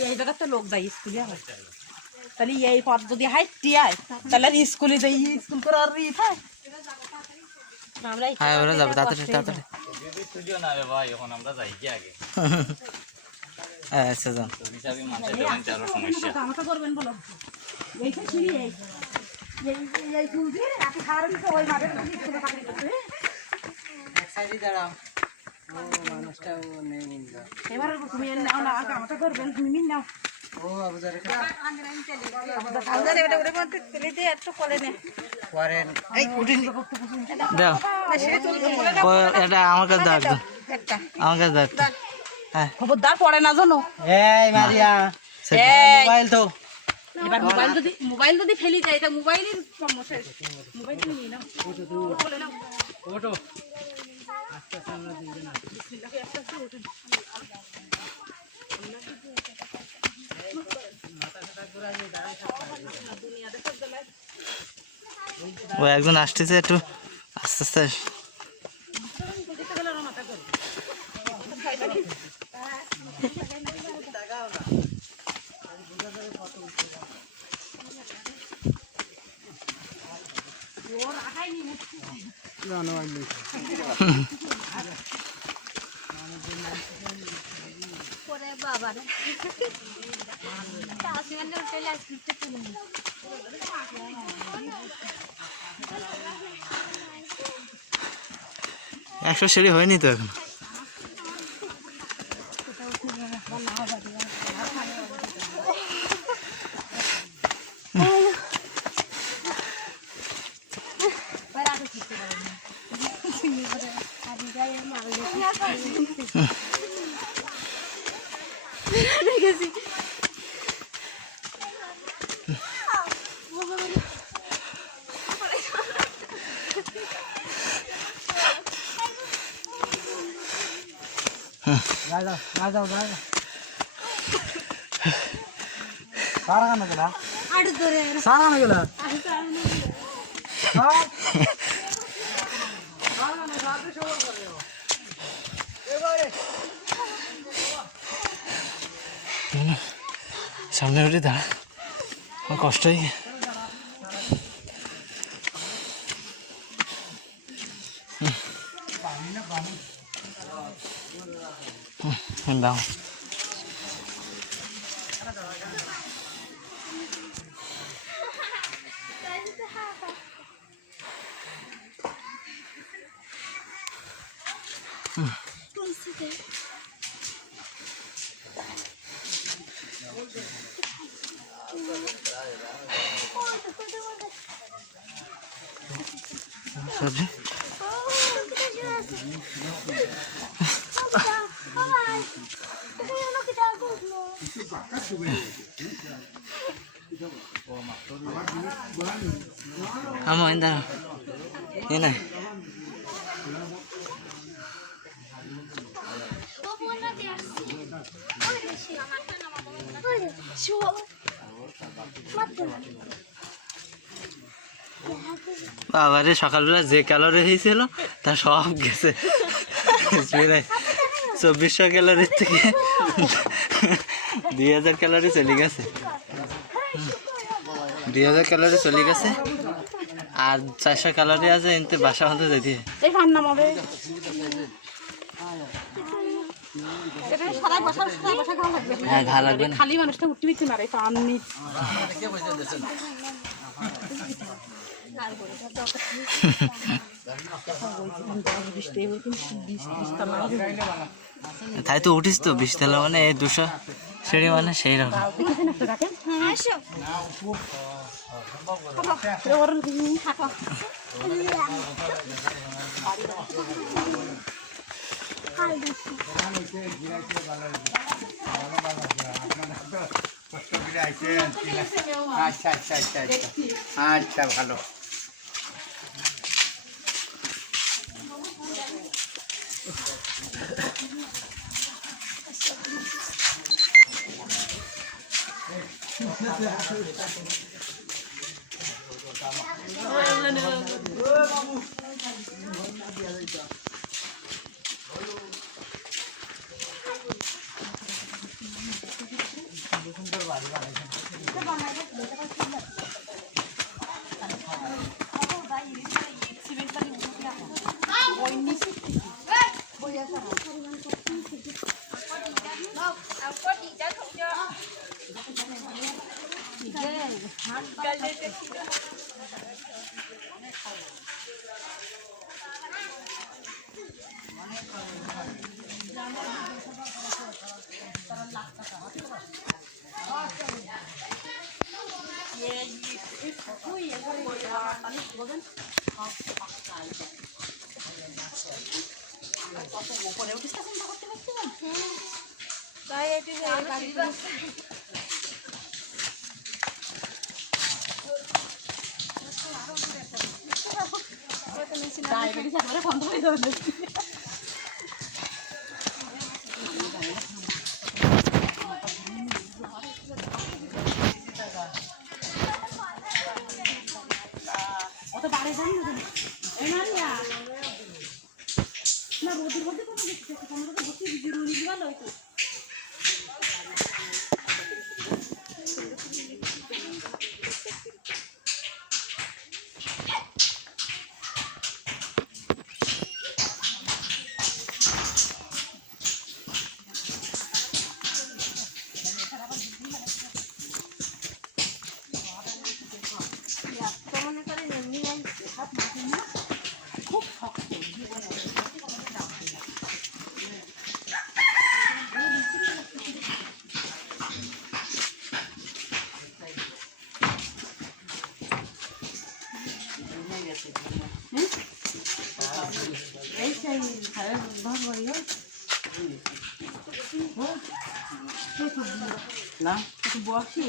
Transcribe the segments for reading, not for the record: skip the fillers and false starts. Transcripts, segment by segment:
এই জায়গাতে লোক যায় স্কুলে তাহলে এই পথ যদি হাইটি আয় তাহলে স্কুলে যাই স্কুল করে আর যাবে তাড়াতাড়ি তাড়াতাড়ি আচ্ছা যান আমাকে করবেন বলো এইটা ছিড়ি এই ফুল দিয়ে রাতে খাওয়ার তো ওই মাঠের মধ্যে স্কুলে পাঠিয়ে দিতে এক সাইডে দাঁড়াও ও মানুষটাও নেই নিন্দা এবার তুমি নাও না আমাকে করবেন তুমি নাও ও আবুজারে আবুজারে এটা ওরে মধ্যে তেলে দিয়ে একটু কোলে নে করেন এই উঠিনি দাও এটা আমার কাছে দাও একটা আমার কাছে দাও হ্যাঁ খবরদার পড়ে না জানো এই মারিয়া মোবাইল তো এবার মোবাইল যদি ফেলি যায় এটা মোবাইলের সমস্যা মোবাইল তুমি নিয়ে নাও বলে নাও ওটো আস্তে আস্তে আমরা দিই না বিসমিল্লাহ আস্তে আস্তে ওঠো ও একজন আসতেছে একটু আস্তে আস্তে বাবার আসিমানের হোটেলে আসতে তুলে 100 সিঁড়ি হয়নি তো এখন जाओ सारा खाना गेला सारा खाना गेला सामने उठे दाঁড়া আমার কষ্টই দাও सब्जी Amo entar. Ini. বাবারে সকালবেলা যে ক্যালোরি হয়েছিল তা সব গেছে 2400 ক্যালোরির থেকে 2000 ক্যালোরি চলে গেছে 2000 ক্যালোরি চলে গেছে আর 400 ক্যালোরি আছে এনতে বাসা মধ্যে যেতে এই ফান নামাবে এটা সারা বসা খাওয়া লাগবে হ্যাঁ ঘা লাগবে না খালি মানুষটা উঠতে বিতে মারে ফান নি তাই তো উঠিস তো 20 তলা মানে 200 সিঁড়ি মানে সেই রকম আচ্ছা আচ্ছা আচ্ছা আচ্ছা ভালো ডায়াবেটিস একবারে বন্ধ হয়ে যাবে। অত বাড়ে যান না এই মারিয়া না বদির মধ্যে কোনো কিছু আছে তোমরা তো বসে জিরুনি দিবা লই তো এই সেই খারাপ ভাগ হইলো না একটু বসি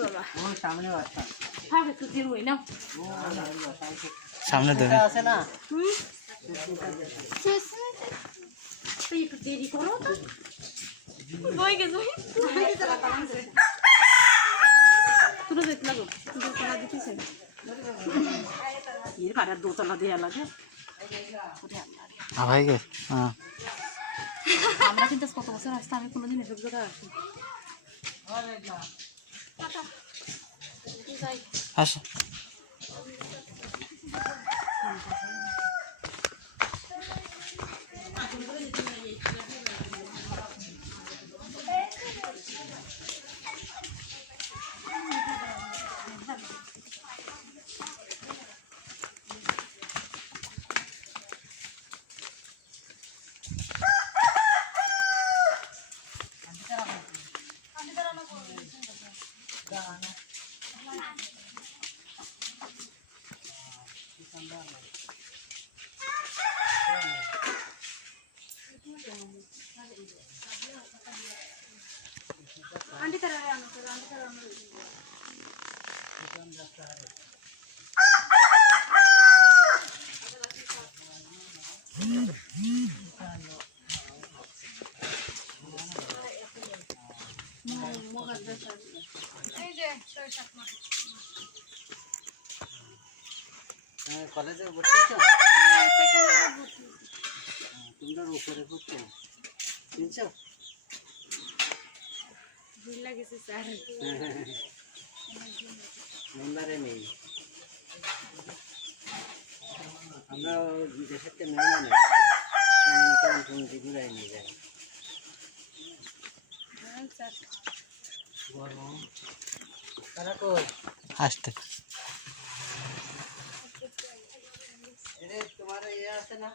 বাবা ও সামনে বাচ্চা থাক একটু জিরুই না সামনে দেবে আছে না তুই একটু দেরি করো তো বই গে জই তুই দেখ লাগো তুই করা দিতেছ এর পাড়া দোতলা দেয়া লাগে ভাই গে হ্যাঁ আমরা কিন্তু কত বছর আসতে আমি কোনোদিন এসব জায়গায় আসি আসো आंटी तरह है आंटी तरह কলেজে ভর্তি হয়েছো তোমরা উপরে পড়ছো চিনছো लगे से सर মেম্বারে নেই আমরা দেশের থেকে মেহমান আসছি ঘুরাই নিয়ে যায় তারা কই আসতে তোমার ইয়ে আছে না